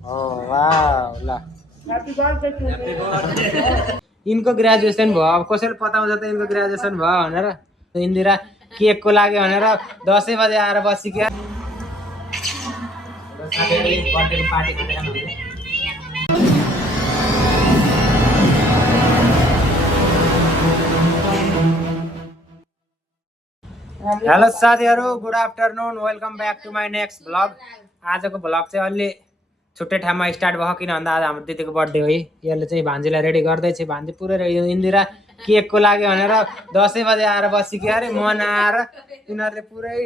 वाह ल इनको ग्रेजुएसन भयो अब कसैले पताउँछ त इनको ग्रेजुएसन भयो भनेर इन्दिरा केकको लागि भनेर 10 बजे आएर बसिक्या हेलो साथीहरु good afternoon welcome back to my next blog आजको ब्लग चाहिँ अलि छुट्टै ठाउँमा स्टार्ट भयो किन भन्दा आज हाम्रो दिदीको बर्थडे हो यसले चाहिँ भान्जीलाई रेडी गर्दैछ भान्जी पुरै रेडी इन्दिरा केकको लागि भनेर 10 बजे आएर बसिक्यो अरे मन आएर यिनीहरूले पुरै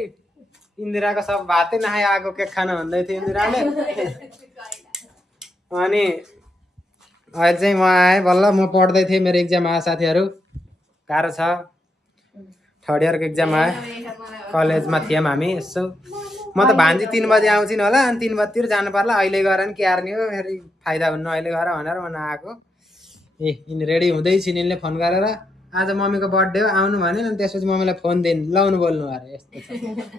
इन्दिराको सब भातै नखाइ आएको केक खान भन्दै थियो इन्दिराले अनि अहिले चाहिँ म आएँ बल्ल म पढ्दै थिएँ मेरो एक्जाम आयो साथीहरु गाह्रो छ थर्ड इयरको एक्जाम आयो कलेजमा थियौँ हामी यसो म त भान्जी 3 बजे आउँछिन् होला अनि 3 बजेतिर जानु पर्ला अहिले गएर नि क्यार्ने हो फेरि फाइदा हुन्न अहिले गएर भनेर म नआएको ए यिनी रेडी हुँदैछिन् यिनले फोन गरेर आज मम्मीको बर्थडे हो आउनु भने अनि त्यसपछि मम्मीलाई फोन दिनु लाउनु बोल्नु अरे यस्तो छ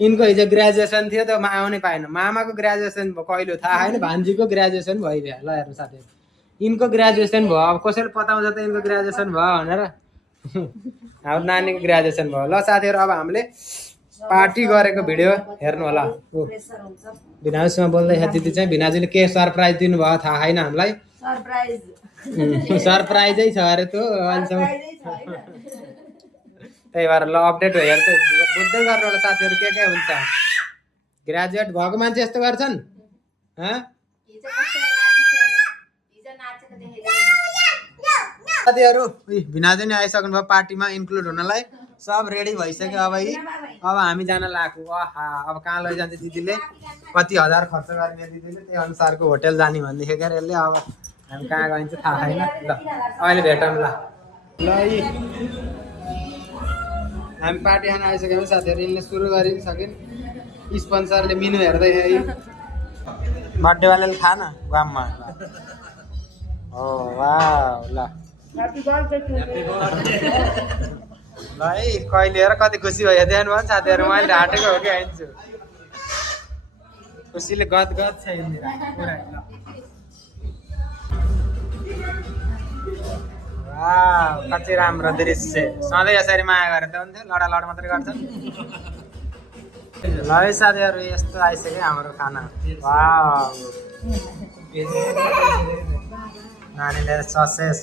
यिनको हिजो ग्रेजुएसन थियो त म आउनै पाएन मामाको ग्रेजुएसन भयो कहिले थाहा छैन भान्जीको ग्रेजुएसन भइदियो ल हेर्नु साथीहरु यिनको ग्रेजुएसन भयो अब कसैले पताउँछ त यिनको ग्रेजुएसन भयो भनेर हाम्रो नानीको ग्रेजुएसन भयो ल साथीहरु अब हामीले पार्टी गरेको भिडियो हेर्नु होला भिनाजुसँग बोल्दै दिदी चाहिँ भिनाजुले के सरप्राइज दिनु भयो थाहा छैन हामीलाई सरप्राइजै छ अरे त्यो अहिलेसम्म त्यही भएर ल अपडेट हो हेर्दै बुझ्दै गर्नु होला साथीहरु के हुन्छ ग्रेजुएट भएको मान्छे यस्तो गर्छन् साथीहरु भिनाजु नि आइसक्नु भयो पार्टीमा इन्क्लुड हुनलाई सब रेडी भइसक्यो अब हामी जान लाग्यो अब कहाँ लैजान्छ दिदीले कति हजार खर्च गर्ने दिदीले त्यही अनुसारको होटल जाने भन्दैथियो क्या यसले अब हामी कहाँ गइन्छ थाहा छैन ल अहिले भेटौँ ल हामी पार्टी खान आइसक्यौँ साथीहरु यिनले सुरु गरिसकिन् स्पोन्सरले मेनु हेर्दै बर्थडेवालाले खान गाममा ओ वाह ल ल है कहिले हेर कति खुसी भयो देख्नु भयो साथीहरु मैले ढाँटेको हो कि आइन्छु खुसीले गदगद छ इन्दिरा पुरै ल वाह कति राम्रो दृश्य सधैँ यसरी माया गरे त हुन्थ्यो लडा लड मात्रै गर्छन् ल है साथीहरु यस्तो आइसक्यो हाम्रो खाना वाह नानीले ससेस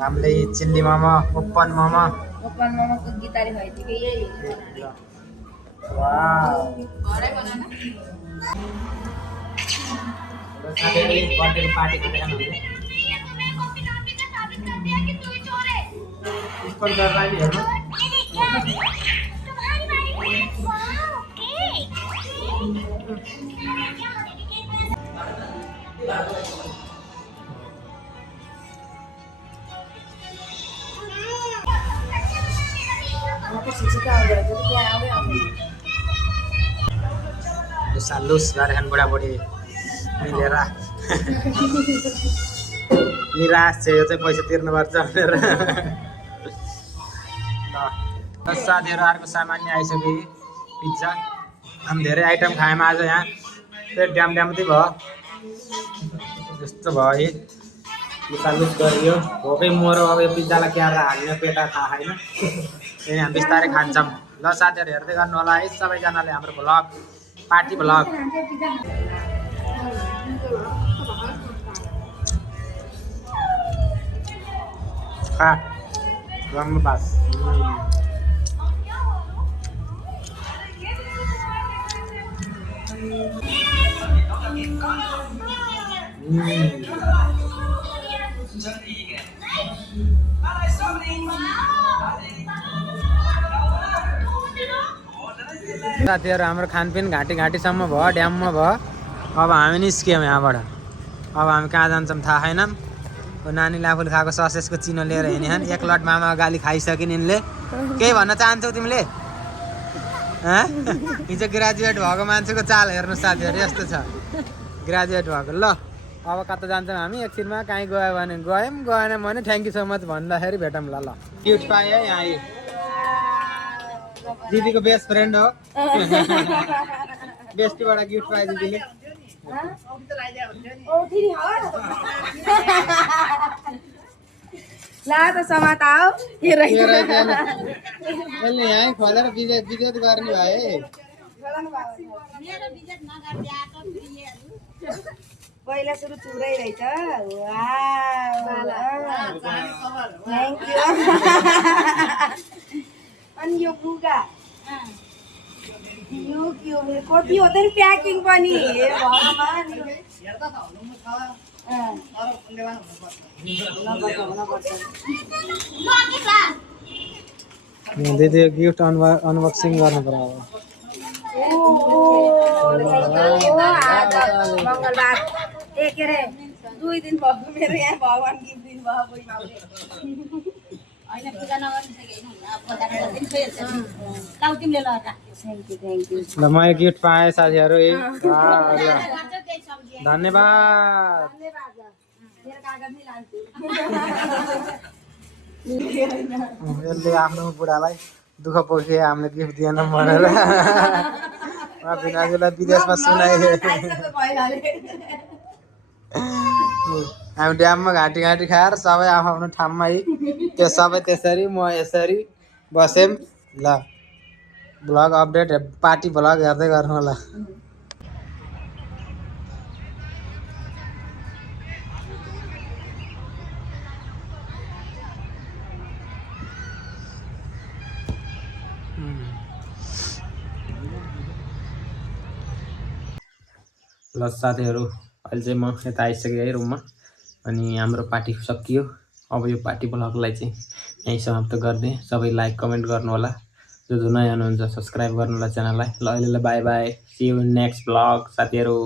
हामीले चिल्ली मोमो ओपन मोमो को गीताले भइथ्यो कि यही वाह घरै बनाना साथीहरु बर्थडे पार्टी खाँदै खानु हुन्छ स्पोन्सर लागि हेर्नु लुस गरेछन् बुढाबुढी मिलेर निराश छ यो चाहिँ पैसा तिर्नुपर्छ भनेर ल साथीहरु अर्को सामान्य आइसक्यो पिज्जा हामी धेरै आइटम खायौँ आज यहाँ पेट ड्याम ड्यामदै भयो जस्तो भयो लुस गरियो भोकै मरो अब यो पिज्जालाई क्याएर हाल्ने पेटा थाहा छैन त्यही हामी बिस्तारै खान्छौँ ल साथीहरु हेर्दै गर्नु होला है सबैजनाले हाम्रो भ्लग पार्टी भ्लग गम्म पास साथीहरु हाम्रो खानपिन घाँटी घाँटीसम्म भयो ड्याममा भयो अब हामी निस्क्यौँ यहाँबाट अब हामी कहाँ जान्छौँ थाहा छैन नानीले आफूले खाएको ससेसको चिनो लिएर हिँडेछन् एक लट मामा गाली खाइसकिन् यिनले केही भन्न चाहन्छौ तिमीले हिजो ग्रेजुएट भएको मान्छेको चाल हेर्नु साथीहरु यस्तो छ ग्रेजुएट भएको ल अब कता जान्छौँ हामी एकछिनमा कहीँ गयो भने गएन भने थ्याङ्क यू सो मच भन्दाखेरि भेटौँ ल गिफ्ट पाएँ है यहाँ दिदीको बेस्ट फ्रेन्ड हो बेस्टीबाट गिफ्ट पाएँ दिदीले ला त समाता हो के रहेछ यसले यहीँ खोलेर विद्युत गर्ने भए पहिला सुरु चुरै रहेछ थ्याङ्क यू अनि यो लुगा यो के हो कति हो त नि प्याकिङ पनि हे भगवान दिदी गिफ्ट अनबक्सिङ गर्नु पर्यो मङ्गलबार ए के अरे 2 दिन भयो मेरो यहाँ भगवान गिफ्ट दिनु भयो ल मैले गिफ्ट पाएँ साथीहरू धन्यवाद यसले आफ्नो बुढालाई दुःख पोखे हामीले गिफ्ट दिएन भनेर बिनाजुलाई विदेशमा सुनाए हामी ड्याममा घाँटी घाँटी खाएर सबै आफ्नो ठाउँमा त्यो सबै त्यसरी म यसरी बसेँ ल भ्लग अपडेट पार्टी भ्लग हेर्दै गर्नु होला ल साथीहरू अहिले चाहिँ म यता आइसकेँ है रुममा अनि हाम्रो पार्टी सकियो अब यो पार्टी भ्लगलाई चाहिँ यहीँ समाप्त गरिदिएँ सबै लाइक कमेन्ट गर्नु होला जो नयाँ हुनुहुन्छ सब्सक्राइब गर्नु होला च्यानललाई ल अहिले bye bye see you next vlog साथीहरू